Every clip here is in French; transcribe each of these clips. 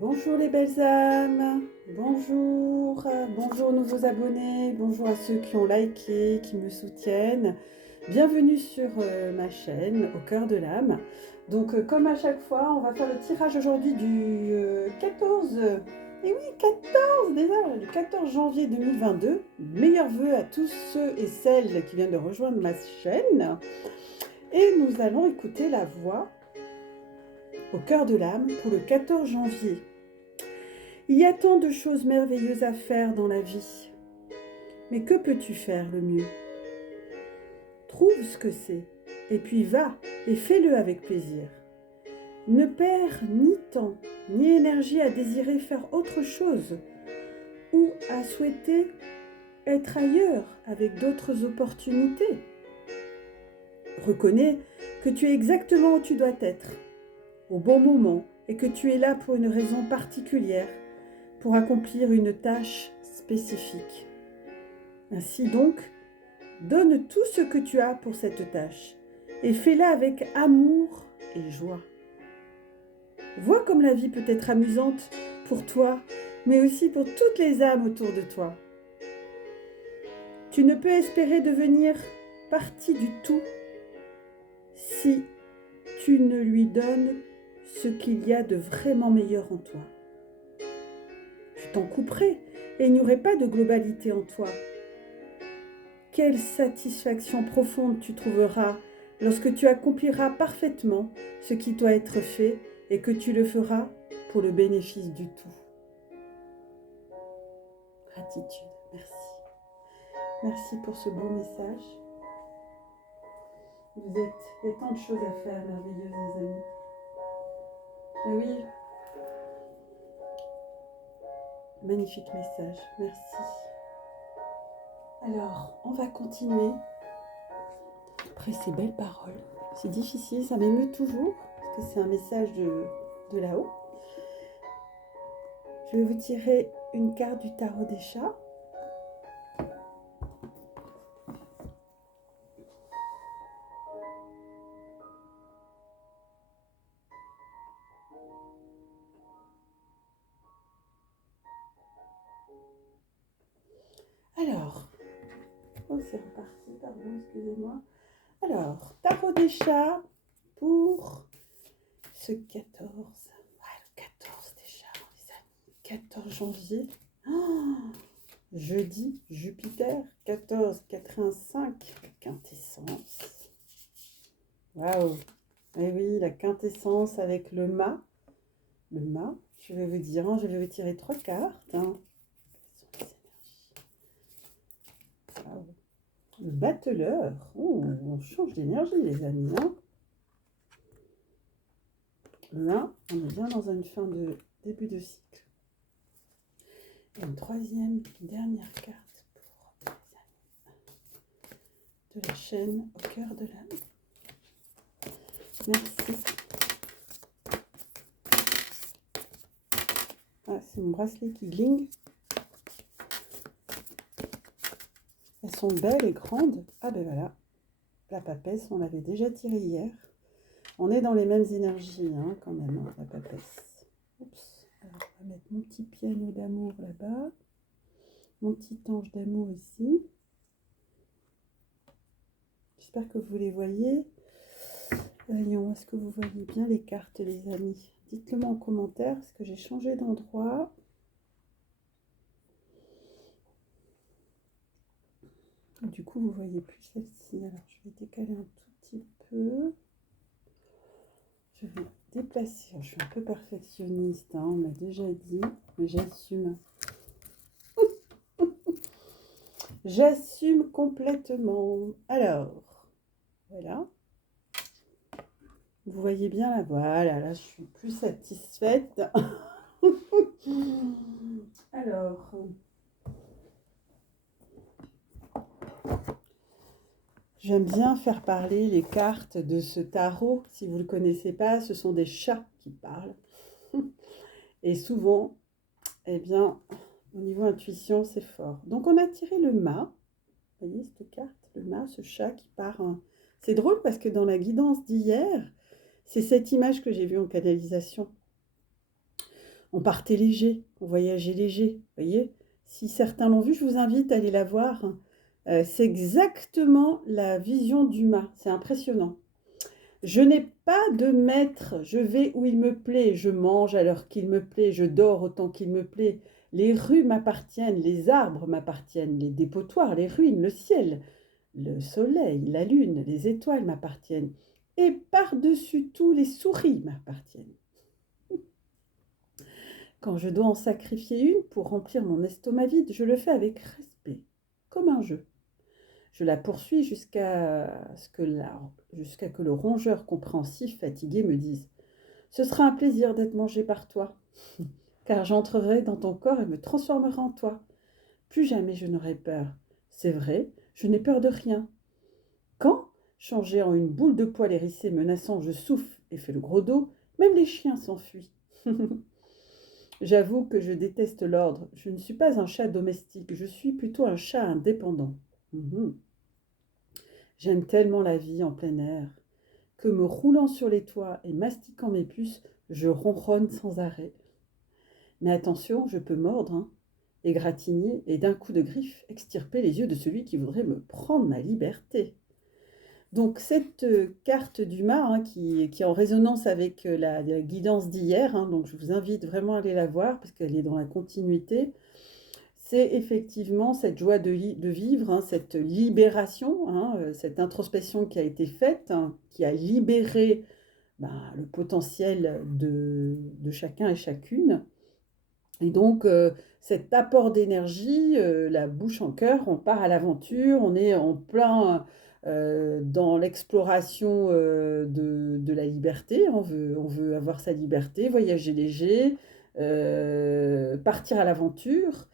Bonjour les belles âmes, bonjour nouveaux abonnés, bonjour à ceux qui ont liké, qui me soutiennent. Bienvenue sur ma chaîne Au cœur de l'âme. Donc comme à chaque fois, on va faire le tirage aujourd'hui du 14, et oui 14 déjà, le 14 janvier 2022. Meilleurs vœux à tous ceux et celles qui viennent de rejoindre ma chaîne. Et nous allons écouter la voix Au cœur de l'âme pour le 14 janvier. Il y a tant de choses merveilleuses à faire dans la vie. Mais que peux-tu faire le mieux? Trouve ce que c'est, et puis va et fais-le avec plaisir. Ne perds ni temps, ni énergie à désirer faire autre chose, ou à souhaiter être ailleurs avec d'autres opportunités. Reconnais que tu es exactement où tu dois être, au bon moment, et que tu es là pour une raison particulière, pour accomplir une tâche spécifique. Ainsi donc, donne tout ce que tu as pour cette tâche et fais-la avec amour et joie. Vois comme la vie peut être amusante pour toi, mais aussi pour toutes les âmes autour de toi. Tu ne peux espérer devenir partie du tout si tu ne lui donnes ce qu'il y a de vraiment meilleur en toi. Tu t'en couperais et il n'y aurait pas de globalité en toi. Quelle satisfaction profonde tu trouveras lorsque tu accompliras parfaitement ce qui doit être fait et que tu le feras pour le bénéfice du tout. Gratitude, merci. Merci pour ce beau message. Il y a tant de choses à faire, merveilleuses les amis. Ah oui, magnifique message, merci. Alors, on va continuer après ces belles paroles. C'est difficile, ça m'émeut toujours, parce que c'est un message de là-haut. Je vais vous tirer une carte du tarot des chats. Alors, oh c'est reparti, pardon, excusez-moi. Alors, tarot des chats pour ce 14. Ouais, le 14 déjà, les amis. 14 janvier. Oh, jeudi, Jupiter, 14, 85, la quintessence. Waouh! Eh oui, la quintessence avec le mât. Le mât, je vais vous dire, je vais vous tirer 3 cartes. Wow. Le battleur. Oh, on change d'énergie, les amis. Le 1, on est bien dans une fin de début de cycle. Et une troisième, dernière carte pour les amis de la chaîne Au cœur de l'âme. Merci. Ah, c'est mon bracelet qui glingue. Elles sont belles et grandes. Ah ben voilà, la papesse, on l'avait déjà tirée hier. On est dans les mêmes énergies quand même, la papesse. Oups. Alors, on va mettre mon petit piano d'amour là-bas. Mon petit ange d'amour ici. J'espère que vous les voyez. Voyons, est-ce que vous voyez bien les cartes, les amis? Dites-le moi en commentaire, parce que j'ai changé d'endroit. Du coup, vous voyez plus celle-ci. Alors, je vais décaler un tout petit peu. Je vais déplacer. Je suis un peu perfectionniste, on m'a déjà dit, mais j'assume. J'assume complètement. Alors, voilà. Vous voyez bien là, voilà, là je suis plus satisfaite. Alors, j'aime bien faire parler les cartes de ce tarot. Si vous ne le connaissez pas, ce sont des chats qui parlent. Et souvent, eh bien, au niveau intuition, c'est fort. Donc on a tiré le mât. Vous voyez cette carte, le mât, ce chat qui part. C'est drôle parce que dans la guidance d'hier, c'est cette image que j'ai vue en canalisation. On partait léger, on voyageait léger, vous voyez? Si certains l'ont vu, je vous invite à aller la voir. C'est exactement la vision du mât, c'est impressionnant. Je n'ai pas de maître, je vais où il me plaît, je mange à l'heure qu'il me plaît, je dors autant qu'il me plaît. Les rues m'appartiennent, les arbres m'appartiennent, les dépotoirs, les ruines, le ciel, le soleil, la lune, les étoiles m'appartiennent. Et par-dessus tout, les souris m'appartiennent. Quand je dois en sacrifier une pour remplir mon estomac vide, je le fais avec respect, comme un jeu. Je la poursuis jusqu'à que le rongeur compréhensif fatigué me dise: ce sera un plaisir d'être mangé par toi, car j'entrerai dans ton corps et me transformerai en toi. Plus jamais je n'aurai peur. C'est vrai, je n'ai peur de rien. Quand, changé en une boule de poil hérissée menaçant, je souffle et fais le gros dos, même les chiens s'enfuient. J'avoue que je déteste l'ordre. Je ne suis pas un chat domestique, je suis plutôt un chat indépendant. Mhm. J'aime tellement la vie en plein air que me roulant sur les toits et mastiquant mes puces, je ronronne sans arrêt. Mais attention, je peux mordre, hein, égratigner et d'un coup de griffe extirper les yeux de celui qui voudrait me prendre ma liberté. Donc cette carte du mât, hein, qui est en résonance avec la guidance d'hier, hein, donc je vous invite vraiment à aller la voir parce qu'elle est dans la continuité. C'est effectivement cette joie de vivre, hein, cette libération, hein, cette introspection qui a été faite, hein, qui a libéré le potentiel de chacun et chacune. Et donc, cet apport d'énergie, la bouche en cœur, on part à l'aventure, on est en plein dans l'exploration de la liberté, on veut avoir sa liberté, voyager léger, partir à l'aventure,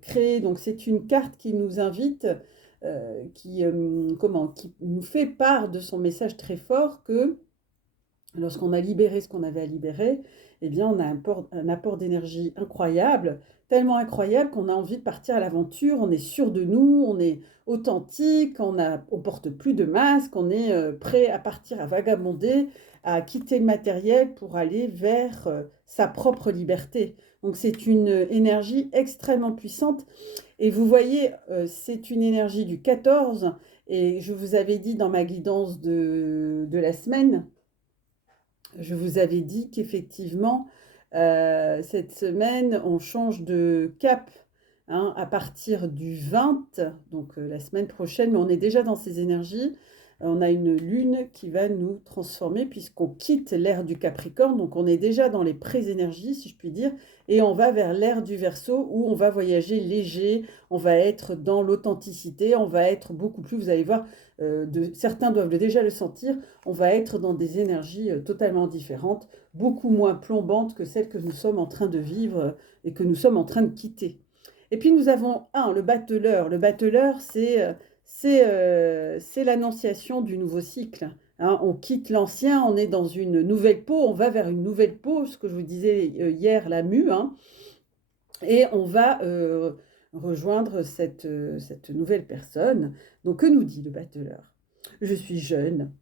créer, donc c'est une carte qui nous invite, qui nous fait part de son message très fort que lorsqu'on a libéré ce qu'on avait à libérer, eh bien, on a un apport d'énergie incroyable, tellement incroyable qu'on a envie de partir à l'aventure, on est sûr de nous, on est authentique, on porte plus de masque, on est prêt à partir à vagabonder, à quitter le matériel pour aller vers sa propre liberté. Donc c'est une énergie extrêmement puissante. Et vous voyez, c'est une énergie du 14, et je vous avais dit dans ma guidance de la semaine, je vous avais dit qu'effectivement, cette semaine, on change de cap, hein, à partir du 20, donc la semaine prochaine, mais on est déjà dans ces énergies. On a une lune qui va nous transformer puisqu'on quitte l'ère du Capricorne, donc on est déjà dans les pré-énergies, si je puis dire, et on va vers l'ère du Verseau où on va voyager léger, on va être dans l'authenticité, on va être beaucoup plus, vous allez voir, certains doivent déjà le sentir, on va être dans des énergies totalement différentes, beaucoup moins plombantes que celles que nous sommes en train de vivre et que nous sommes en train de quitter. Et puis nous avons le battleur. Le battleur, c'est l'annonciation du nouveau cycle. Hein, on quitte l'ancien, on est dans une nouvelle peau, on va vers une nouvelle peau, ce que je vous disais hier, la mue, hein, et on va rejoindre cette nouvelle personne. Donc que nous dit le battleur? Je suis jeune,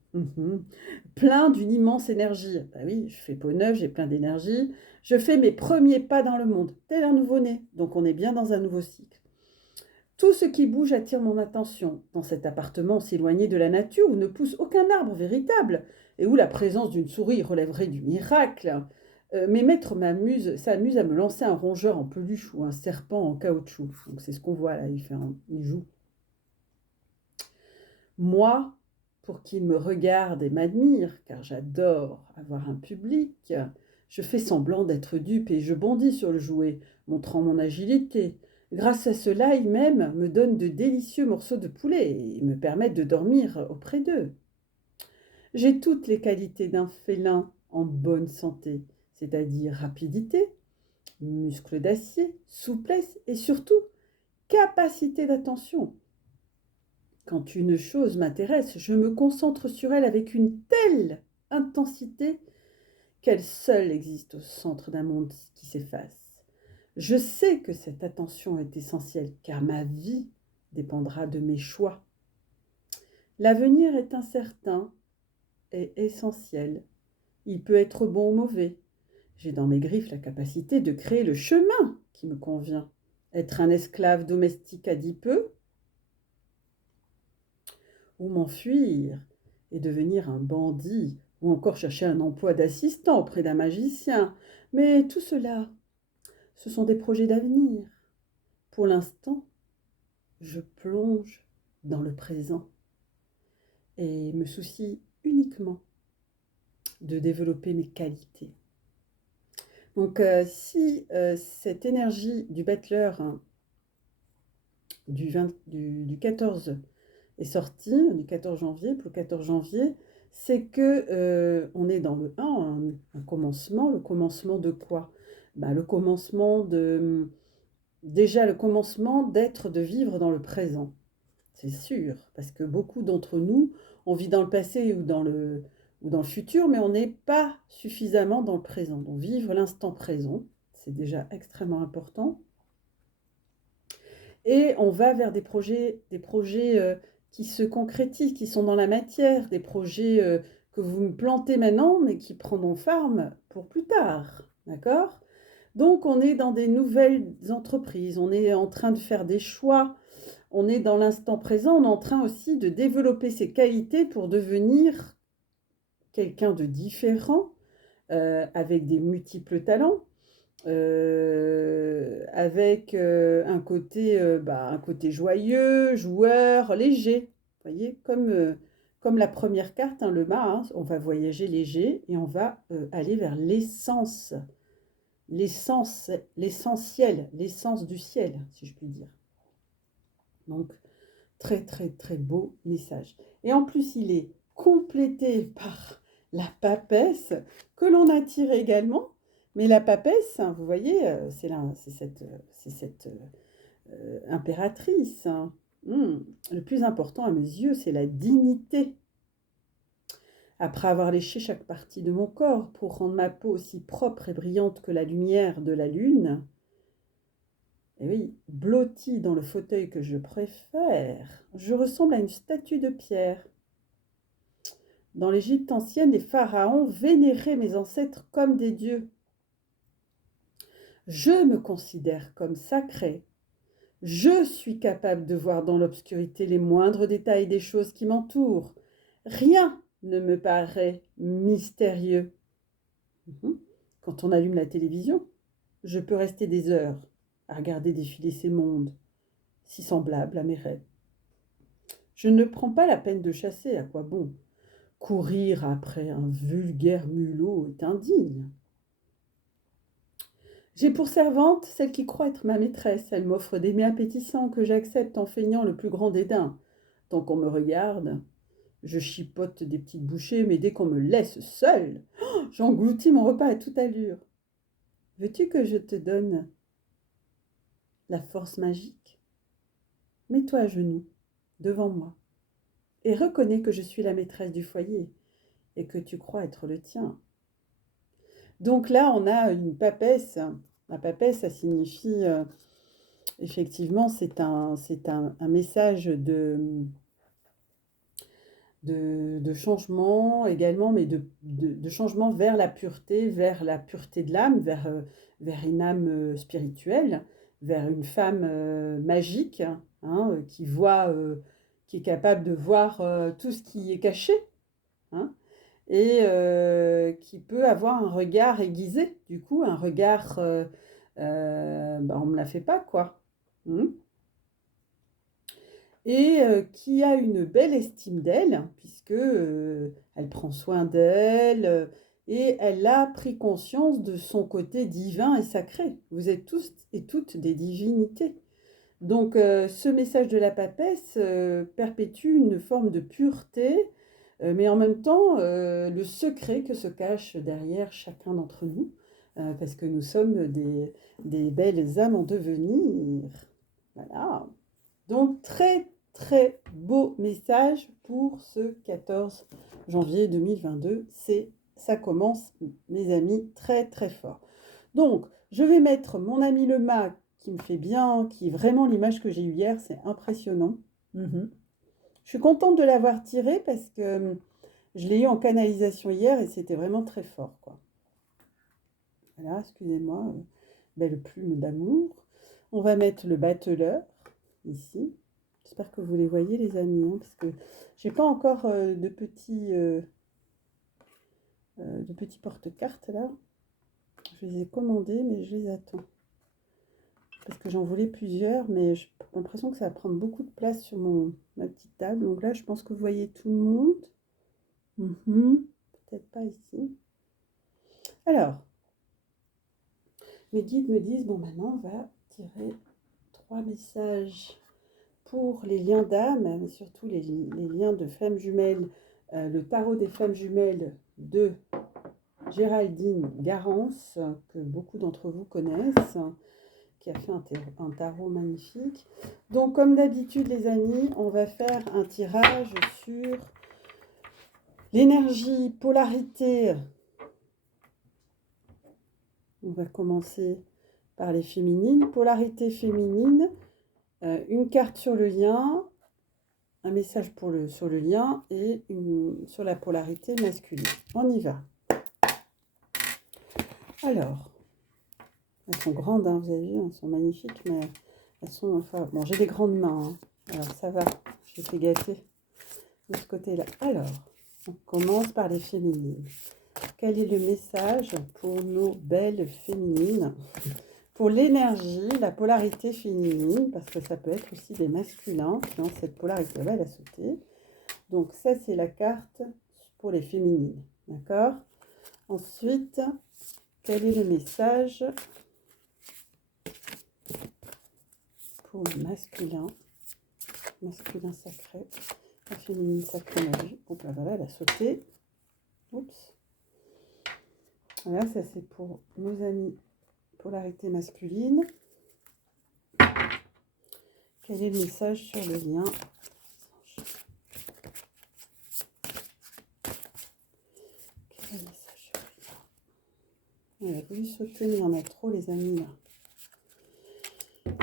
plein d'une immense énergie. Bah oui, je fais peau neuve, j'ai plein d'énergie. Je fais mes premiers pas dans le monde, tel un nouveau-né. Donc on est bien dans un nouveau cycle. Tout ce qui bouge attire mon attention. Dans cet appartement si éloigné de la nature où ne pousse aucun arbre véritable et où la présence d'une souris relèverait du miracle, mes maîtres s'amusent à me lancer un rongeur en peluche ou un serpent en caoutchouc. Donc c'est ce qu'on voit là, il joue. Moi, pour qu'il me regarde et m'admire, car j'adore avoir un public, je fais semblant d'être dupe et je bondis sur le jouet, montrant mon agilité. Grâce à cela, ils même me donnent de délicieux morceaux de poulet et me permettent de dormir auprès d'eux. J'ai toutes les qualités d'un félin en bonne santé, c'est-à-dire rapidité, muscles d'acier, souplesse et surtout capacité d'attention. Quand une chose m'intéresse, je me concentre sur elle avec une telle intensité qu'elle seule existe au centre d'un monde qui s'efface. Je sais que cette attention est essentielle car ma vie dépendra de mes choix. L'avenir est incertain et essentiel. Il peut être bon ou mauvais, J'ai dans mes griffes la capacité de créer le chemin qui me convient. Être un esclave domestique adipeux ou m'enfuir et devenir un bandit ou encore chercher un emploi d'assistant auprès d'un magicien. Mais tout cela, ce sont des projets d'avenir. Pour l'instant, je plonge dans le présent et me soucie uniquement de développer mes qualités. Donc, si cette énergie du battleur hein, du 14 est sortie, du 14 janvier, pour le 14 janvier, c'est que on est dans le 1, un commencement. Le commencement de quoi? Le commencement de... Déjà, le commencement d'être, de vivre dans le présent. C'est sûr, parce que beaucoup d'entre nous, on vit dans le passé ou dans le futur, mais on n'est pas suffisamment dans le présent. Donc vivre l'instant présent, c'est déjà extrêmement important. Et on va vers des projets qui se concrétisent, qui sont dans la matière, des projets que vous me plantez maintenant, mais qui prendront forme pour plus tard. D'accord? Donc on est dans des nouvelles entreprises, on est en train de faire des choix, on est dans l'instant présent, on est en train aussi de développer ses qualités pour devenir quelqu'un de différent, avec des multiples talents, avec un côté joyeux, joueur, léger. Vous voyez, comme la première carte, hein, le mât, hein, on va voyager léger et on va aller vers l'essence, l'essentiel, l'essence du ciel, si je puis dire. Donc, très, très, très beau message. Et en plus, il est complété par la papesse que l'on attire également. Mais la papesse, hein, vous voyez, c'est cette impératrice. Hein. Le plus important à mes yeux, c'est la dignité. Après avoir léché chaque partie de mon corps pour rendre ma peau aussi propre et brillante que la lumière de la lune, et oui, blottie dans le fauteuil que je préfère, je ressemble à une statue de pierre. Dans l'Égypte ancienne, les pharaons vénéraient mes ancêtres comme des dieux. Je me considère comme sacrée. Je suis capable de voir dans l'obscurité les moindres détails des choses qui m'entourent. Rien ne me paraît mystérieux. Quand on allume la télévision, je peux rester des heures à regarder défiler ces mondes, si semblables à mes rêves. Je ne prends pas la peine de chasser, à quoi bon? Courir après un vulgaire mulot est indigne. J'ai pour servante celle qui croit être ma maîtresse. Elle m'offre des mets appétissants que j'accepte en feignant le plus grand dédain. Tant qu'on me regarde, je chipote des petites bouchées, mais dès qu'on me laisse seule, j'engloutis mon repas à toute allure. Veux-tu que je te donne la force magique? Mets-toi à genoux, devant moi, et reconnais que je suis la maîtresse du foyer et que tu crois être le tien. Donc là, on a une papesse. La papesse, ça signifie, effectivement, c'est un message de changement également, mais de changement vers la pureté de l'âme, vers une âme spirituelle, vers une femme magique, hein, qui est capable de voir tout ce qui est caché, hein, et qui peut avoir un regard aiguisé, du coup, un regard, on ne me la fait pas, quoi. Et qui a une belle estime d'elle, puisque elle prend soin d'elle, et elle a pris conscience de son côté divin et sacré. Vous êtes tous et toutes des divinités. Donc ce message de la papesse perpétue une forme de pureté, mais en même temps le secret que se cache derrière chacun d'entre nous, parce que nous sommes des belles âmes en devenir. Voilà. Donc très très beau message pour ce 14 janvier 2022. Ça commence, mes amis, très très fort. Donc, je vais mettre mon ami le mât qui me fait bien, qui est vraiment l'image que j'ai eue hier, c'est impressionnant. Je suis contente de l'avoir tiré parce que je l'ai eu en canalisation hier et c'était vraiment très fort, quoi. voilà, excusez-moi, belle plume d'amour. On va mettre le batteleur ici. J'espère que vous les voyez les amis, hein, parce que j'ai pas encore de petits porte-cartes là. Je les ai commandés, mais je les attends. Parce que j'en voulais plusieurs, mais j'ai l'impression que ça va prendre beaucoup de place sur ma petite table. Donc là, je pense que vous voyez tout le monde. Peut-être pas ici. Alors, mes guides me disent, bon maintenant on va tirer 3 messages pour les liens d'âme, mais surtout les liens de flammes jumelles, le tarot des flammes jumelles de Géraldine Garance, que beaucoup d'entre vous connaissent, qui a fait un tarot magnifique. Donc comme d'habitude les amis, on va faire un tirage sur l'énergie, polarité. On va commencer par les féminines. Polarité féminine, une carte sur le lien, un message sur le lien et sur la polarité masculine. On y va. Alors, elles sont grandes, hein, vous avez vu, elles sont magnifiques, mais elles sont... Enfin, bon, j'ai des grandes mains, hein. Alors ça va, je les fais gâter de ce côté-là. Alors, on commence par les féminines. Quel est le message pour nos belles féminines? Pour l'énergie, la polarité féminine, parce que ça peut être aussi des masculins qui ont cette polarité. Elle a sauté. Donc ça, c'est la carte pour les féminines. D'accord? Ensuite, quel est le message pour le masculin? Masculin sacré. La féminine sacrée magie. Donc là, voilà, elle a sauté. Oups. Voilà, ça c'est pour nos amis polarité masculine. Quel est le message sur le lien? Quel est le message sur le lien? Elle a voulu sauter, mais il y en a trop, les amis, là. Quel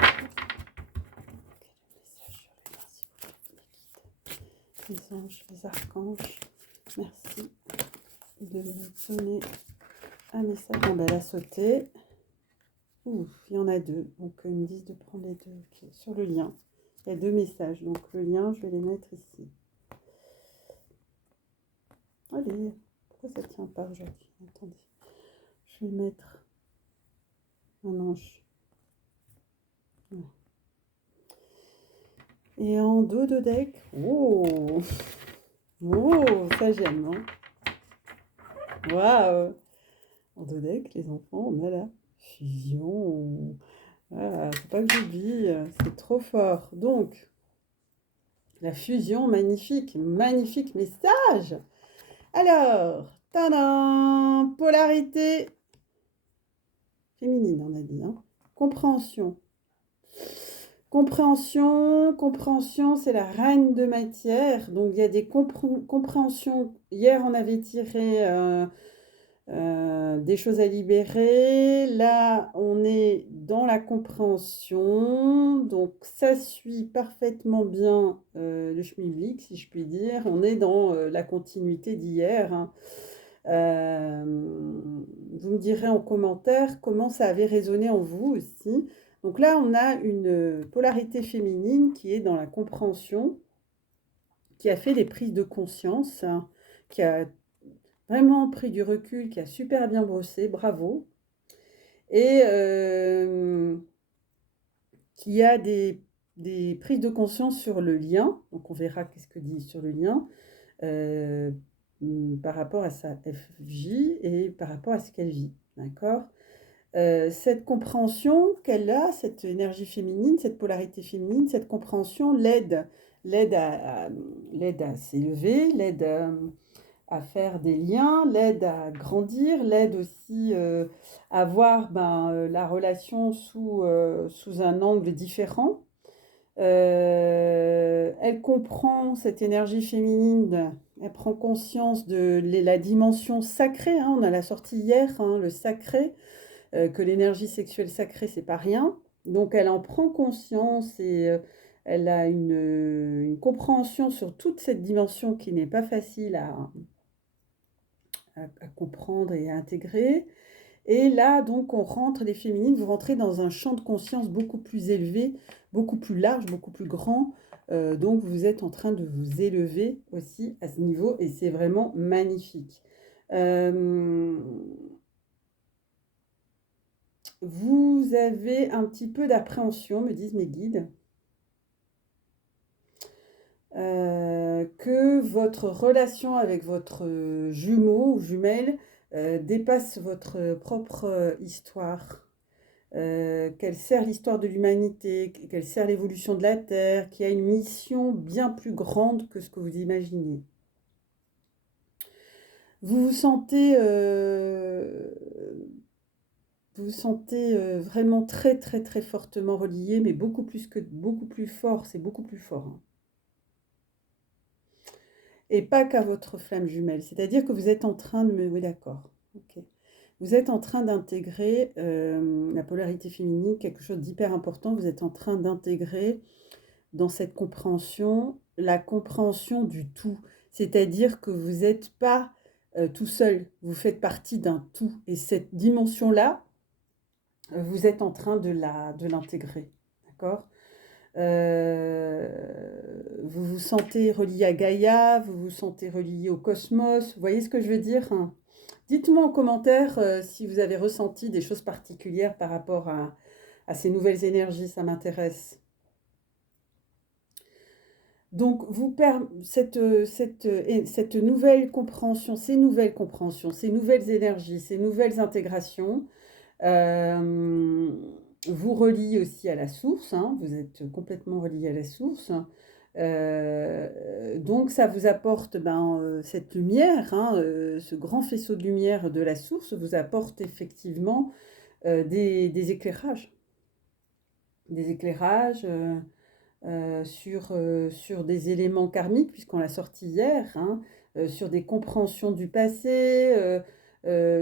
est le message sur le lien, s'il vous plaît, les guides, les anges, les archanges? Merci de me donner un message. Bon, ben, elle a sauté. Ouf, il y en a deux. Donc, ils me disent de prendre les deux. Okay. Sur le lien, il y a 2 messages. Donc, le lien, je vais les mettre ici. Allez, pourquoi ça ne tient pas aujourd'hui? Attendez. Je vais mettre un ange. Voilà. Et en dos de deck. Oh, oh, ça j'aime. Hein. Waouh. En dos deck, les enfants, on a la fusion. Ah, faut pas que j'oublie, c'est trop fort. Donc, la fusion, magnifique, magnifique message. Alors, tadam, polarité féminine, on a dit. Hein. Compréhension. Compréhension, c'est la reine de matière. Donc, il y a des compréhensions. Hier, on avait tiré des choses à libérer. Là, on est dans la compréhension. Donc, ça suit parfaitement bien le schmilblick, si je puis dire. On est dans la continuité d'hier. Hein. Vous me direz en commentaire comment ça avait résonné en vous aussi. Donc là, on a une polarité féminine qui est dans la compréhension, qui a fait des prises de conscience, hein, qui a vraiment pris du recul, qui a super bien bossé, bravo. Et qui a des prises de conscience sur le lien. Donc on verra qu'est-ce que dit sur le lien. Par rapport à sa FJ et par rapport à ce qu'elle vit. D'accord? Cette compréhension qu'elle a, cette énergie féminine, cette polarité féminine, cette compréhension l'aide à s'élever, l'aide à faire des liens, l'aide à grandir, l'aide aussi à voir la relation sous un angle différent. Elle comprend cette énergie féminine, elle prend conscience de la dimension sacrée, hein, on a la sortie hier, hein, le sacré, que l'énergie sexuelle sacrée, c'est pas rien. Donc elle en prend conscience et elle a une compréhension sur toute cette dimension qui n'est pas facile à comprendre et à intégrer. Et là, donc, on rentre, les féminines, vous rentrez dans un champ de conscience beaucoup plus élevé, beaucoup plus large, beaucoup plus grand. Donc, vous êtes en train de vous élever aussi à ce niveau et c'est vraiment magnifique. Euh, Vous avez un petit peu d'appréhension, me disent mes guides, que votre relation avec votre jumeau ou jumelle dépasse votre propre histoire, qu'elle sert l'histoire de l'humanité, qu'elle sert l'évolution de la Terre, qu'il y a une mission bien plus grande que ce que vous imaginez. Vous vous sentez, vraiment très très très fortement relié, mais beaucoup plus fort, c'est beaucoup plus fort, hein. Et pas qu'à votre flamme jumelle. C'est-à-dire que vous êtes en train de me... Oui, d'accord. Ok. Vous êtes en train d'intégrer la polarité féminine, quelque chose d'hyper important. Vous êtes en train d'intégrer dans cette compréhension la compréhension du tout. C'est-à-dire que vous n'êtes pas tout seul, vous faites partie d'un tout. Et cette dimension-là, vous êtes en train de l'intégrer. D'accord. Vous vous sentez relié à Gaïa, vous vous sentez relié au cosmos. Vous voyez ce que je veux dire, hein? Dites-moi en commentaire si vous avez ressenti des choses particulières par rapport à ces nouvelles énergies, ça m'intéresse. Donc, cette nouvelle compréhension, ces nouvelles énergies, ces nouvelles intégrations, euh, vous relie aussi à la source, hein, vous êtes complètement relié à la source. Donc ça vous apporte cette lumière, hein, ce grand faisceau de lumière de la source vous apporte effectivement des éclairages. Des éclairages sur des éléments karmiques, puisqu'on l'a sorti hier, hein, sur des compréhensions du passé,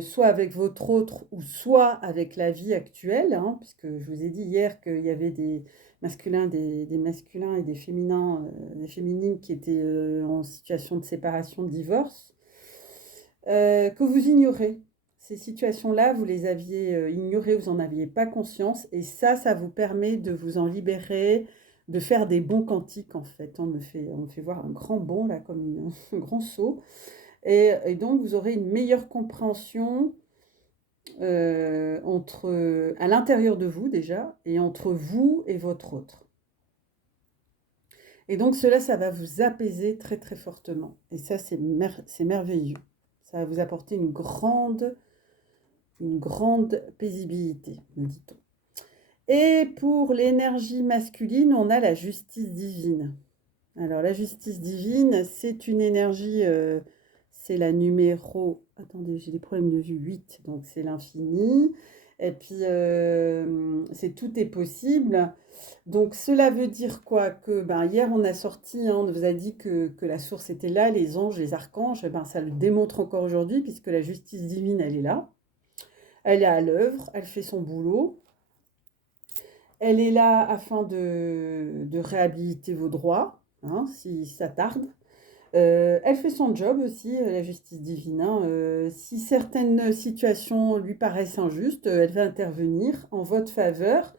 soit avec votre autre ou soit avec la vie actuelle, hein, puisque je vous ai dit hier qu'il y avait des masculins, des masculins et des féminins, des féminines qui étaient en situation de séparation, de divorce, que vous ignorez. Ces situations-là, vous les aviez ignorées, vous n'en aviez pas conscience, et ça vous permet de vous en libérer, de faire des bons quantiques en fait. On me fait voir un grand bond là, comme un grand saut. Et donc vous aurez une meilleure compréhension à l'intérieur de vous déjà, et entre vous et votre autre. Et donc cela, ça va vous apaiser très très fortement. Et ça, c'est merveilleux. Ça va vous apporter une grande paisibilité, me dit-on. Et pour l'énergie masculine, on a la justice divine. Alors la justice divine, c'est une énergie, c'est la numéro... Attendez, j'ai des problèmes de vue, 8, donc c'est l'infini. Et puis, c'est tout est possible. Donc cela veut dire quoi? Que hier on a sorti, hein, on vous a dit que la source était là, les anges, les archanges, ça le démontre encore aujourd'hui, puisque la justice divine, elle est là. Elle est à l'œuvre, elle fait son boulot. Elle est là afin de réhabiliter vos droits, hein, si ça tarde. Elle fait son job aussi, la justice divine, hein. Si certaines situations lui paraissent injustes, elle va intervenir en votre faveur.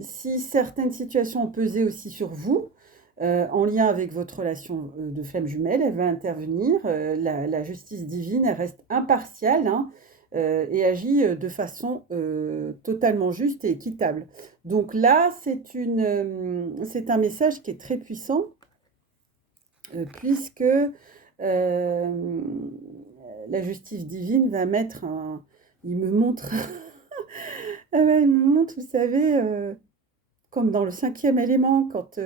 Si certaines situations ont pesé aussi sur vous, en lien avec votre relation de flamme jumelle, elle va intervenir. La justice divine, elle reste impartiale, hein, et agit de façon totalement juste et équitable. Donc là, c'est un message qui est très puissant, puisque la justice divine va mettre un... Il me montre... ah ouais, il me montre, vous savez, comme dans le cinquième élément, quand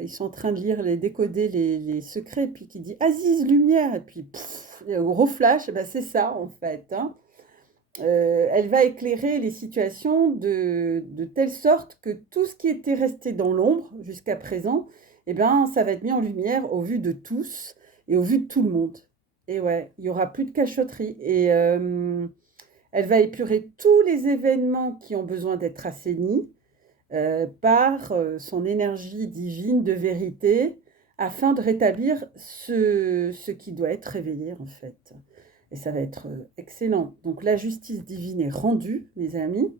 ils sont en train de décoder les secrets, puis qui dit Aziz, lumière, et puis pff, il y a un gros flash, c'est ça en fait, hein. Elle va éclairer les situations de telle sorte que tout ce qui était resté dans l'ombre jusqu'à présent, ça va être mis en lumière au vu de tous et au vu de tout le monde. Et ouais, il n'y aura plus de cachotterie. Et elle va épurer tous les événements qui ont besoin d'être assainis par son énergie divine de vérité afin de rétablir ce qui doit être révélé en fait. Et ça va être excellent. Donc la justice divine est rendue, mes amis.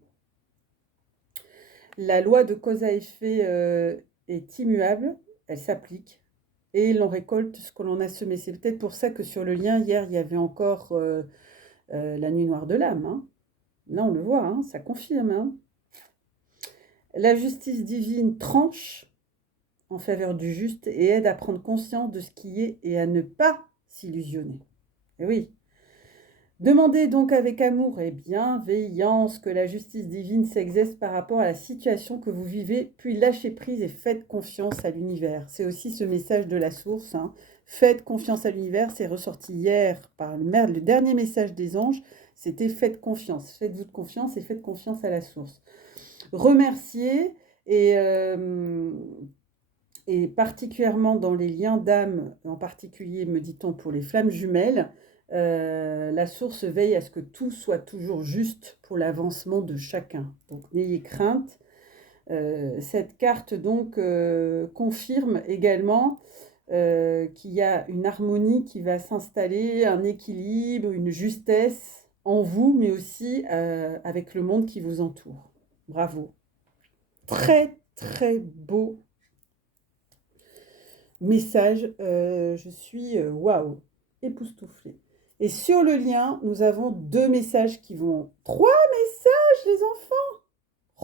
La loi de cause à effet est immuable, elle s'applique. Et l'on récolte ce que l'on a semé. C'est peut-être pour ça que sur le lien, hier, il y avait encore la nuit noire de l'âme. Hein. Là, on le voit, hein, ça confirme. Hein. La justice divine tranche en faveur du juste et aide à prendre conscience de ce qui est et à ne pas s'illusionner. Et oui. Demandez donc avec amour et bienveillance que la justice divine s'exerce par rapport à la situation que vous vivez, puis lâchez prise et faites confiance à l'univers. C'est aussi ce message de la source. Hein. Faites confiance à l'univers, c'est ressorti hier par le dernier message des anges, c'était faites confiance. Faites-vous de confiance et faites confiance à la source. Remerciez et particulièrement dans les liens d'âme, en particulier, me dit-on, pour les flammes jumelles, la source veille à ce que tout soit toujours juste pour l'avancement de chacun. Donc n'ayez crainte. Cette carte donc confirme également qu'il y a une harmonie qui va s'installer, un équilibre, une justesse en vous, mais aussi avec le monde qui vous entoure. Bravo. Très, très beau message. Je suis waouh, époustouflée. Et sur le lien, nous avons 2 messages qui vont... 3 messages, les enfants!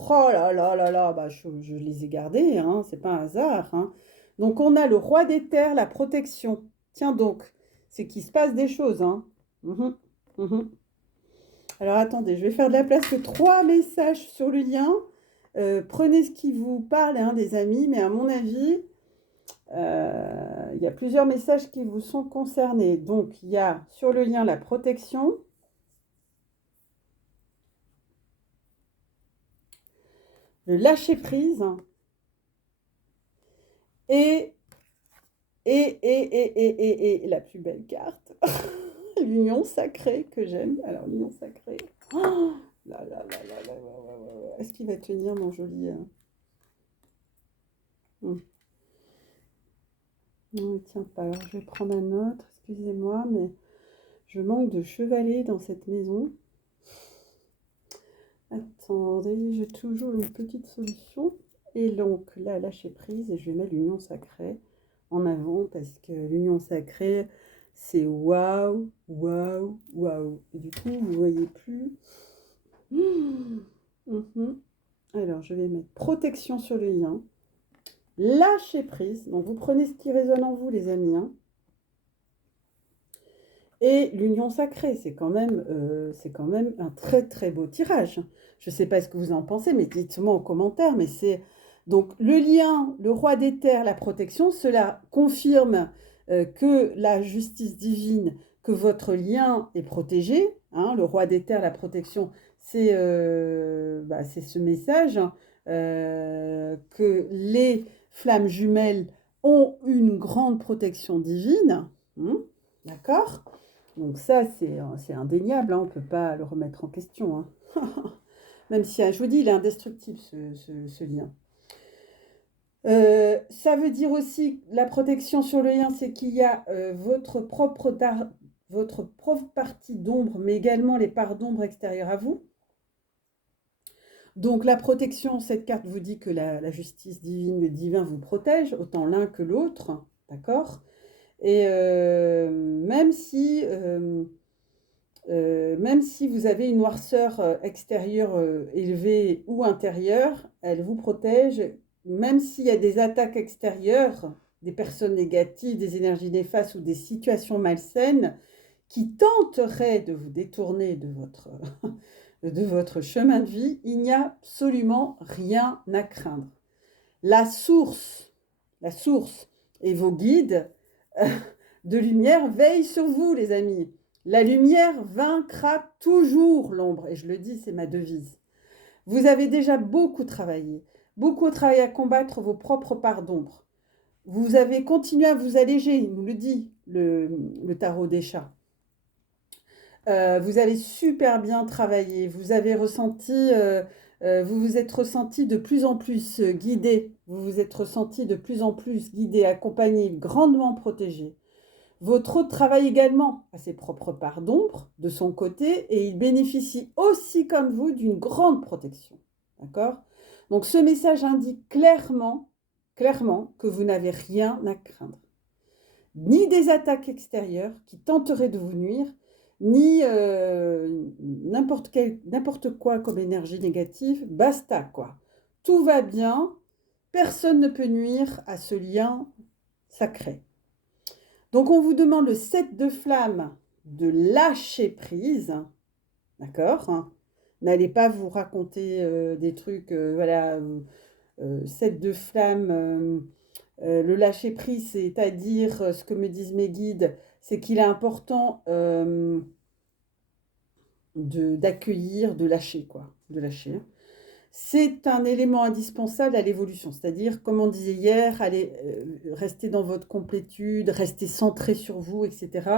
Oh là là là là, bah je les ai gardés, hein, c'est pas un hasard. Hein. Donc on a le roi des terres, la protection. Tiens donc, c'est qu'il se passe des choses. Hein. Alors attendez, je vais faire de la place que 3 messages sur le lien. Prenez ce qui vous parle, hein, des amis, mais à mon avis... il y a plusieurs messages qui vous sont concernés. Donc, il y a sur le lien la protection, le lâcher-prise et la plus belle carte, l'union sacrée que j'aime. Alors, l'union sacrée. Oh là là là là là là. Est-ce qu'il va tenir, mon joli Non, il ne tient pas. Alors, je vais prendre un autre. Excusez-moi, mais je manque de chevalet dans cette maison. Attendez, j'ai toujours une petite solution. Et donc là, lâcher prise et je vais mettre l'union sacrée en avant parce que l'union sacrée, c'est waouh, waouh, waouh. Et du coup, vous ne voyez plus. Alors, je vais mettre protection sur le lien. Lâcher prise. Donc, vous prenez ce qui résonne en vous, les amis. Hein. Et l'union sacrée, c'est quand même un très, très beau tirage. Je ne sais pas ce que vous en pensez, mais dites-moi en commentaire. Mais c'est donc le lien, le roi des terres, la protection, cela confirme que la justice divine, que votre lien est protégé. Hein, le roi des terres, la protection, c'est ce message que les flammes jumelles ont une grande protection divine. D'accord ? Donc ça, c'est indéniable, hein, on ne peut pas le remettre en question. Hein. Même si, je vous dis, il est indestructible, ce lien. Ça veut dire aussi, la protection sur le lien, c'est qu'il y a votre propre partie d'ombre, mais également les parts d'ombre extérieures à vous. Donc la protection, cette carte vous dit que la justice divine, le divin vous protège, autant l'un que l'autre, d'accord ? Et même si vous avez une noirceur extérieure élevée ou intérieure, elle vous protège. Même s'il y a des attaques extérieures, des personnes négatives, des énergies néfastes ou des situations malsaines qui tenteraient de vous détourner de votre chemin de vie, il n'y a absolument rien à craindre. La source et vos guides de lumière veillent sur vous, les amis. La lumière vaincra toujours l'ombre. Et je le dis, c'est ma devise. Vous avez déjà beaucoup travaillé à combattre vos propres parts d'ombre. Vous avez continué à vous alléger, il nous le dit le tarot des chats. Vous avez super bien travaillé. Vous avez ressenti... vous vous êtes ressenti de plus en plus guidé. Vous vous êtes ressenti de plus en plus guidé, accompagné, grandement protégé. Votre hôte travaille également à ses propres parts d'ombre de son côté et il bénéficie aussi comme vous d'une grande protection. D'accord? Donc ce message indique clairement que vous n'avez rien à craindre. Ni des attaques extérieures qui tenteraient de vous nuire, ni n'importe quoi comme énergie négative. Basta, quoi. Tout va bien, personne ne peut nuire à ce lien sacré. Donc on vous demande le 7 de flamme de lâcher prise, d'accord? N'allez pas vous raconter des trucs, voilà, 7 de flamme, le lâcher prise, c'est-à-dire, ce que me disent mes guides, c'est qu'il est important d'accueillir, de lâcher, quoi, de lâcher. C'est un élément indispensable à l'évolution, c'est-à-dire, comme on disait hier, allez, rester dans votre complétude, rester centré sur vous, etc.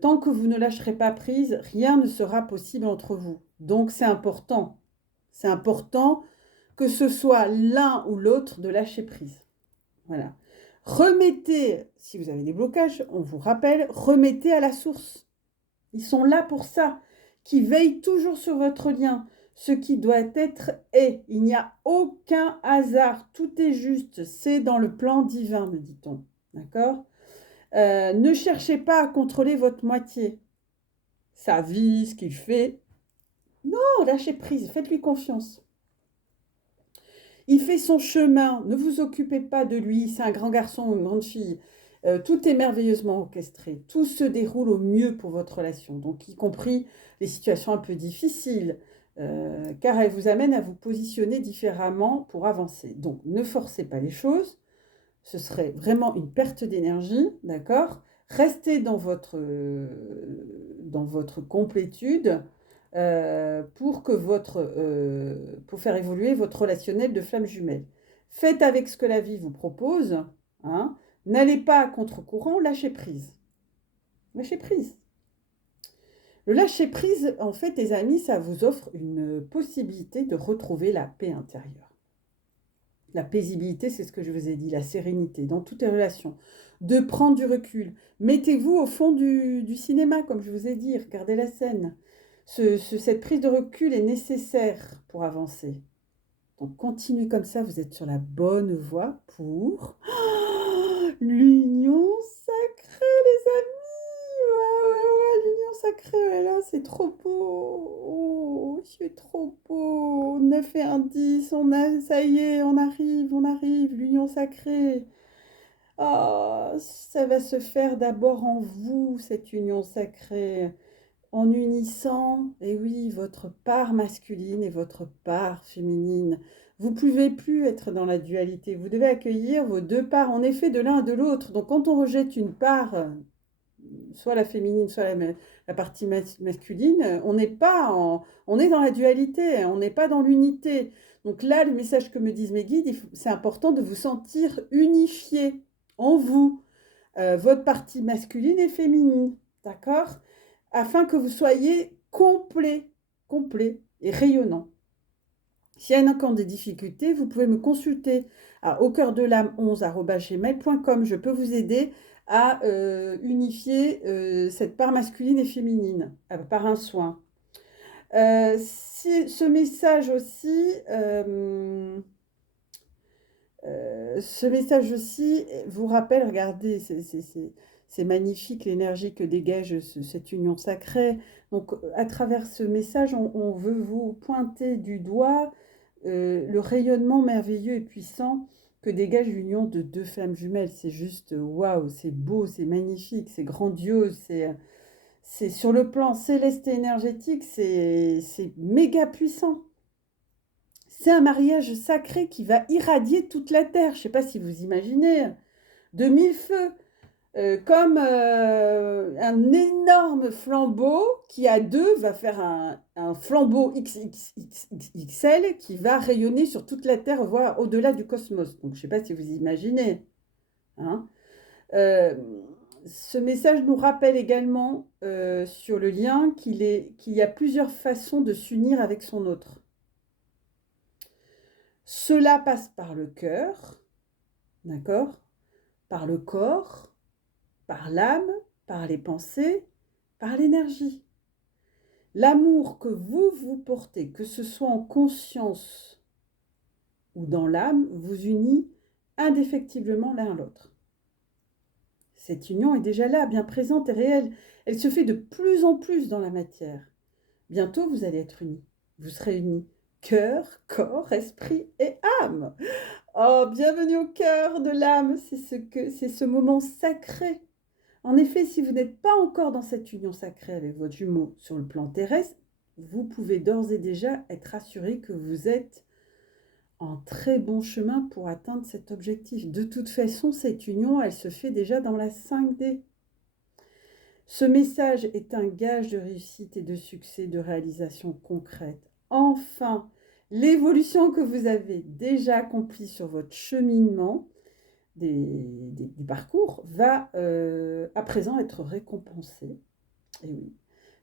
Tant que vous ne lâcherez pas prise, rien ne sera possible entre vous. Donc c'est important que ce soit l'un ou l'autre de lâcher prise. Voilà. Remettez, si vous avez des blocages, on vous rappelle, remettez à la source. Ils sont là pour ça, qui veillent toujours sur votre lien. Ce qui doit être est. Il n'y a aucun hasard. Tout est juste. C'est dans le plan divin, me dit-on. D'accord? Ne cherchez pas à contrôler votre moitié. Sa vie, ce qu'il fait. Non, lâchez prise. Faites-lui confiance. Il fait son chemin. Ne vous occupez pas de lui. C'est un grand garçon ou une grande fille. Tout est merveilleusement orchestré. Tout se déroule au mieux pour votre relation. Donc, y compris les situations un peu difficiles. Car elles vous amènent à vous positionner différemment pour avancer. Donc, ne forcez pas les choses. Ce serait vraiment une perte d'énergie, d'accord? Restez dans votre complétude pour faire évoluer votre relationnel de flamme jumelle. Faites avec ce que la vie vous propose, hein. N'allez pas à contre-courant, lâchez prise. Lâchez prise. Le lâcher prise, en fait, les amis, ça vous offre une possibilité de retrouver la paix intérieure. La paisibilité, c'est ce que je vous ai dit, la sérénité dans toutes les relations. De prendre du recul. Mettez-vous au fond du cinéma, comme je vous ai dit, regardez la scène. Cette prise de recul est nécessaire pour avancer. Donc continuez comme ça, vous êtes sur la bonne voie pour l'union sacrée, les amis. Ouais, ouais, ouais, l'union sacrée, ouais, là, c'est trop beau. Oh, c'est trop beau. 9 et un 10, ça y est, on arrive, l'union sacrée. Ah, ça va se faire d'abord en vous, cette union sacrée, en unissant, et oui, votre part masculine et votre part féminine. Vous ne pouvez plus être dans la dualité, vous devez accueillir vos deux parts, en effet, de l'un et de l'autre. Donc quand on rejette une part, soit la féminine, soit la partie masculine, on est dans la dualité, on n'est pas dans l'unité. Donc là, le message que me disent mes guides, c'est important de vous sentir unifié en vous, votre partie masculine et féminine, d'accord? Afin que vous soyez complet et rayonnant. S'il y en a encore des difficultés, vous pouvez me consulter à aucoeurdelame11@gmail.com. Je peux vous aider à unifier cette part masculine et féminine par un soin. Ce message aussi, vous rappelle, regardez, c'est magnifique l'énergie que dégage cette union sacrée. Donc, à travers ce message, on veut vous pointer du doigt le rayonnement merveilleux et puissant que dégage l'union de deux flammes jumelles. C'est juste, waouh, c'est beau, c'est magnifique, c'est grandiose, c'est sur le plan céleste et énergétique, c'est méga puissant. C'est un mariage sacré qui va irradier toute la terre. Je ne sais pas si vous imaginez, de mille feux. Comme un énorme flambeau qui à deux va faire un flambeau XXXL qui va rayonner sur toute la Terre, voire au-delà du cosmos. Donc je ne sais pas si vous imaginez. Hein. Ce message nous rappelle également sur le lien qu'il y a plusieurs façons de s'unir avec son autre. Cela passe par le cœur, d'accord, par le corps, par l'âme, par les pensées, par l'énergie. L'amour que vous portez, que ce soit en conscience ou dans l'âme, vous unit indéfectiblement l'un l'autre. Cette union est déjà là, bien présente et réelle. Elle se fait de plus en plus dans la matière. Bientôt, vous allez être unis. Vous serez unis. Cœur, corps, esprit et âme. Oh, bienvenue au cœur de l'âme. C'est ce moment sacré. En effet, si vous n'êtes pas encore dans cette union sacrée avec votre jumeau sur le plan terrestre, vous pouvez d'ores et déjà être assuré que vous êtes en très bon chemin pour atteindre cet objectif. De toute façon, cette union, elle se fait déjà dans la 5D. Ce message est un gage de réussite et de succès, de réalisation concrète. Enfin, l'évolution que vous avez déjà accomplie sur votre cheminement du parcours va à présent être récompensée. Et oui,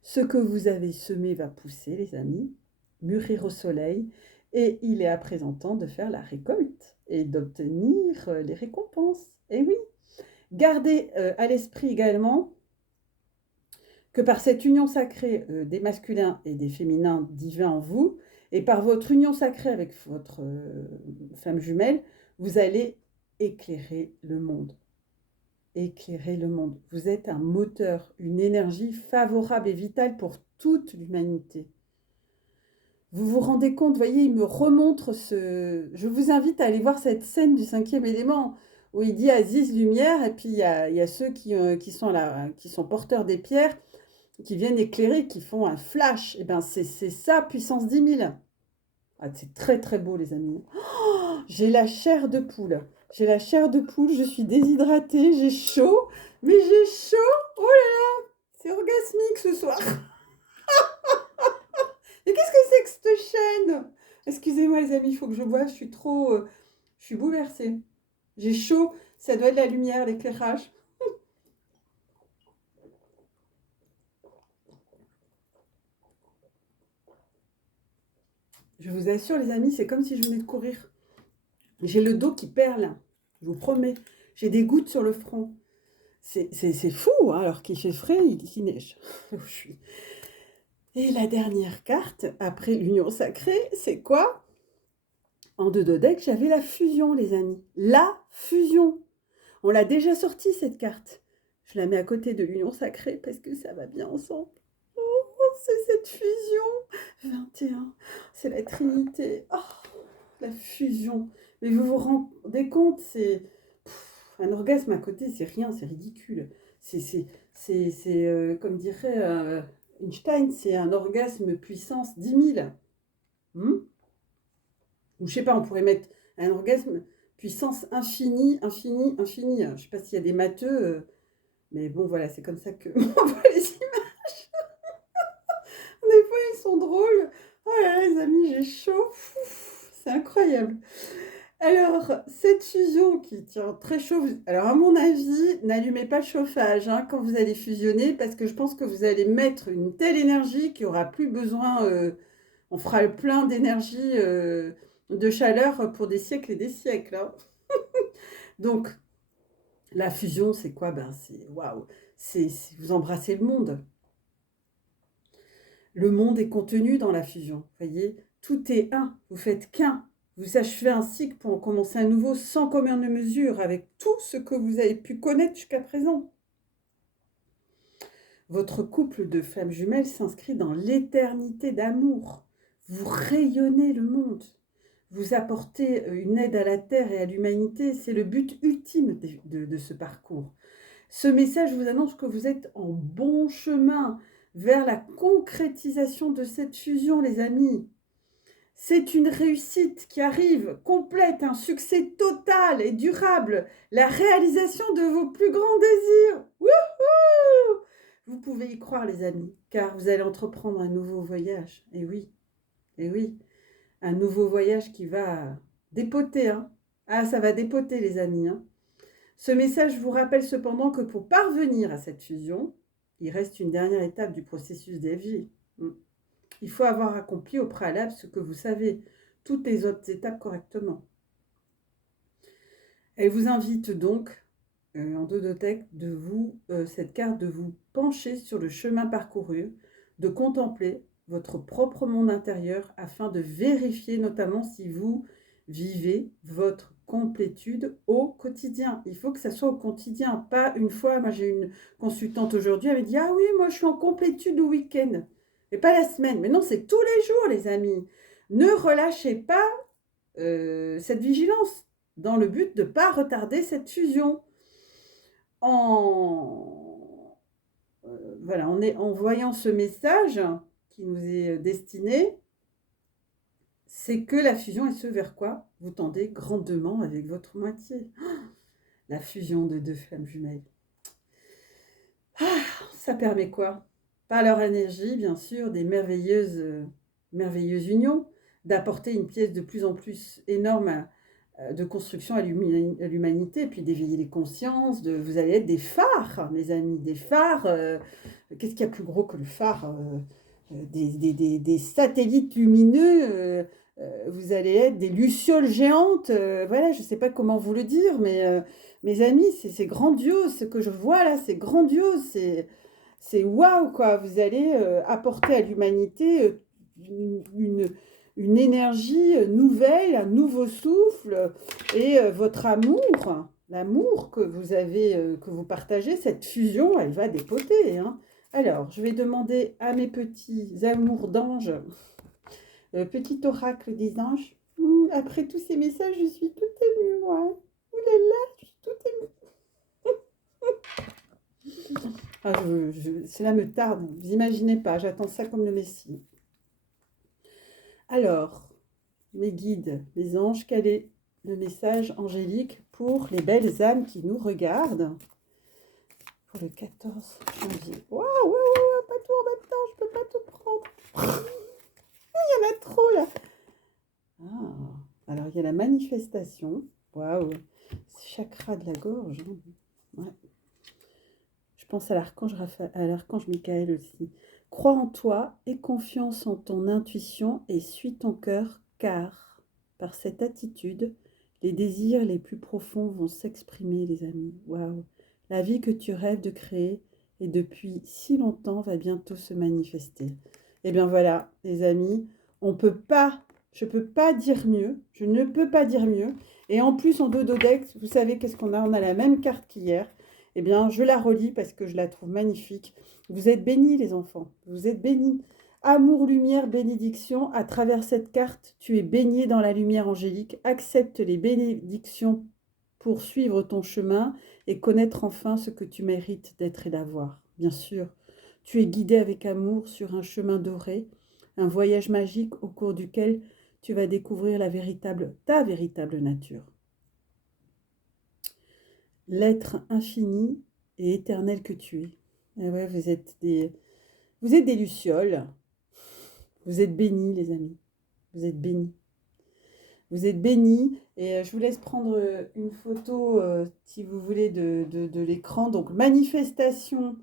ce que vous avez semé va pousser, les amis, mûrir au soleil, et il est à présent temps de faire la récolte et d'obtenir les récompenses. Et oui, gardez à l'esprit également que par cette union sacrée des masculins et des féminins divins en vous, et par votre union sacrée avec votre flamme jumelle, vous allez éclairer le monde. Éclairer le monde. Vous êtes un moteur, une énergie favorable et vitale pour toute l'humanité. Vous vous rendez compte, voyez, il me remontre ce... Je vous invite à aller voir cette scène du 5e élément où il dit Aziz, lumière, et puis il y a ceux qui sont porteurs des pierres, qui viennent éclairer, qui font un flash. Et bien, c'est ça, puissance 10 000. Ah, c'est très, très beau, les amis. Oh, j'ai la chair de poule. J'ai la chair de poule, je suis déshydratée, j'ai chaud. Mais j'ai chaud. Oh là là, c'est orgasmique ce soir. Et qu'est-ce que c'est que cette chaîne? Excusez-moi, les amis, il faut que je boive. Je suis bouleversée. J'ai chaud. Ça doit être la lumière, l'éclairage. Je vous assure, les amis, c'est comme si je venais de courir. J'ai le dos qui perle, je vous promets. J'ai des gouttes sur le front. C'est fou, hein, alors qu'il fait frais, il neige. Et la dernière carte, après l'union sacrée, c'est quoi? En 2 de deck, j'avais la fusion, les amis. La fusion. On l'a déjà sortie, cette carte. Je la mets à côté de l'union sacrée parce que ça va bien ensemble. C'est cette fusion. 21, c'est la Trinité. Oh, la fusion. Mais vous vous rendez compte, c'est un orgasme à côté, c'est rien, c'est ridicule. C'est comme dirait Einstein, c'est un orgasme puissance 10 000. Ou je sais pas, on pourrait mettre un orgasme puissance infinie, infinie, infinie. Je sais pas s'il y a des matheux, mais bon, voilà, c'est comme ça que on voit les images. Des fois, ils sont drôles. Oh là là, les amis, j'ai chaud. C'est incroyable. Alors, cette fusion qui tient très chaud, alors à mon avis, n'allumez pas le chauffage hein, quand vous allez fusionner, parce que je pense que vous allez mettre une telle énergie qu'il n'y aura plus besoin, on fera le plein d'énergie, de chaleur pour des siècles et des siècles. Hein. Donc, la fusion, c'est quoi? Ben, c'est waouh, c'est vous embrassez le monde. Le monde est contenu dans la fusion, voyez, tout est un, vous faites qu'un. Vous achevez un cycle pour en commencer un nouveau sans commune mesure avec tout ce que vous avez pu connaître jusqu'à présent. Votre couple de flammes jumelles s'inscrit dans l'éternité d'amour. Vous rayonnez le monde. Vous apportez une aide à la Terre et à l'humanité. C'est le but ultime de ce parcours. Ce message vous annonce que vous êtes en bon chemin vers la concrétisation de cette fusion, les amis. C'est une réussite qui arrive, complète, un succès total et durable, la réalisation de vos plus grands désirs. Wouhou! Vous pouvez y croire, les amis, car vous allez entreprendre un nouveau voyage. Et oui, un nouveau voyage qui va dépoter. Hein. Ah, ça va dépoter, les amis. Hein. Ce message vous rappelle cependant que pour parvenir à cette fusion, il reste une dernière étape du processus d'EFJ. Il faut avoir accompli au préalable ce que vous savez, toutes les autres étapes correctement. Elle vous invite donc en dodotech, cette carte de vous pencher sur le chemin parcouru, de contempler votre propre monde intérieur afin de vérifier notamment si vous vivez votre complétude au quotidien. Il faut que ça soit au quotidien, pas une fois. Moi, j'ai une consultante aujourd'hui, elle m'a dit « Ah oui, moi, je suis en complétude au week-end. » Et pas la semaine. Mais non, c'est tous les jours, les amis. Ne relâchez pas cette vigilance dans le but de ne pas retarder cette fusion. Voilà, en voyant ce message qui nous est destiné, c'est que la fusion est ce vers quoi vous tendez grandement avec votre moitié. La fusion de deux flammes jumelles. Ça permet quoi? Par leur énergie, bien sûr, des merveilleuses unions, d'apporter une pièce de plus en plus énorme de construction à l'humanité, puis d'éveiller les consciences. Vous allez être des phares, mes amis, des phares. Qu'est-ce qu'il y a plus gros que le phare? Des satellites lumineux. Vous allez être des lucioles géantes. Voilà, je ne sais pas comment vous le dire, mais mes amis, c'est grandiose. Ce que je vois là, c'est grandiose. C'est waouh, quoi. Vous allez apporter à l'humanité une énergie nouvelle, un nouveau souffle, et votre amour, l'amour que vous avez, que vous partagez, cette fusion, elle va dépoter, hein. Alors, je vais demander à mes petits amours d'anges, petit oracle des anges. Après tous ces messages, je suis toute émue, moi. Ouh là là, je suis toute émue. Ah, cela me tarde, vous imaginez pas, j'attends ça comme le Messie. Alors, mes guides, mes anges, quel est le message angélique pour les belles âmes qui nous regardent pour le 14 janvier? Waouh, pas tout en même temps, je peux pas tout prendre. Il y en a trop là. Alors il y a la manifestation. Waouh, chakra de la gorge. Ouais. Je pense à l'archange Michael aussi. Crois en toi, aie confiance en ton intuition et suis ton cœur, car par cette attitude, les désirs les plus profonds vont s'exprimer, les amis. Waouh! La vie que tu rêves de créer et depuis si longtemps va bientôt se manifester. Et bien voilà, les amis, je ne peux pas dire mieux. Et en plus, en dododex, vous savez qu'est-ce qu'on a? On a la même carte qu'hier. Eh bien, je la relis parce que je la trouve magnifique. Vous êtes bénis, les enfants. Vous êtes bénis. Amour, lumière, bénédiction. À travers cette carte, tu es baigné dans la lumière angélique. Accepte les bénédictions pour suivre ton chemin et connaître enfin ce que tu mérites d'être et d'avoir. Bien sûr, tu es guidé avec amour sur un chemin doré, un voyage magique au cours duquel tu vas découvrir ta véritable nature. L'être infini et éternel que tu es. Et ouais, vous êtes des lucioles. Vous êtes bénis, les amis. Vous êtes bénis. Vous êtes bénis. Et je vous laisse prendre une photo, si vous voulez, de l'écran. Donc, manifestation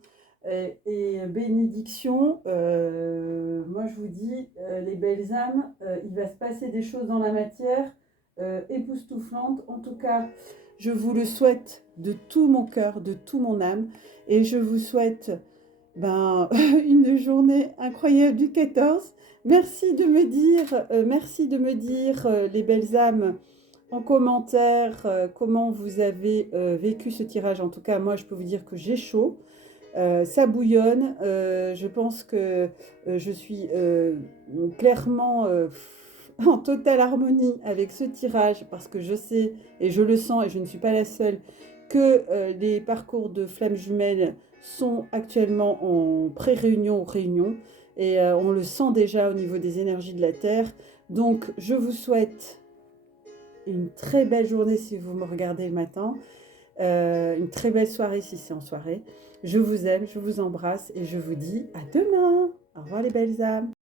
et bénédiction. Moi, je vous dis, les belles âmes, il va se passer des choses dans la matière époustouflantes. En tout cas, je vous le souhaite de tout mon cœur, de tout mon âme. Et je vous souhaite une journée incroyable du 14. Merci de me dire, les belles âmes, en commentaire, comment vous avez vécu ce tirage. En tout cas, moi, je peux vous dire que j'ai chaud. Ça bouillonne. Je pense que je suis clairement en totale harmonie avec ce tirage parce que je sais et je le sens et je ne suis pas la seule que les parcours de flammes jumelles sont actuellement en pré-réunion ou réunion et on le sent déjà au niveau des énergies de la Terre. Donc je vous souhaite une très belle journée si vous me regardez le matin, une très belle soirée si c'est en soirée. Je vous aime, je vous embrasse et je vous dis à demain. Au revoir les belles âmes.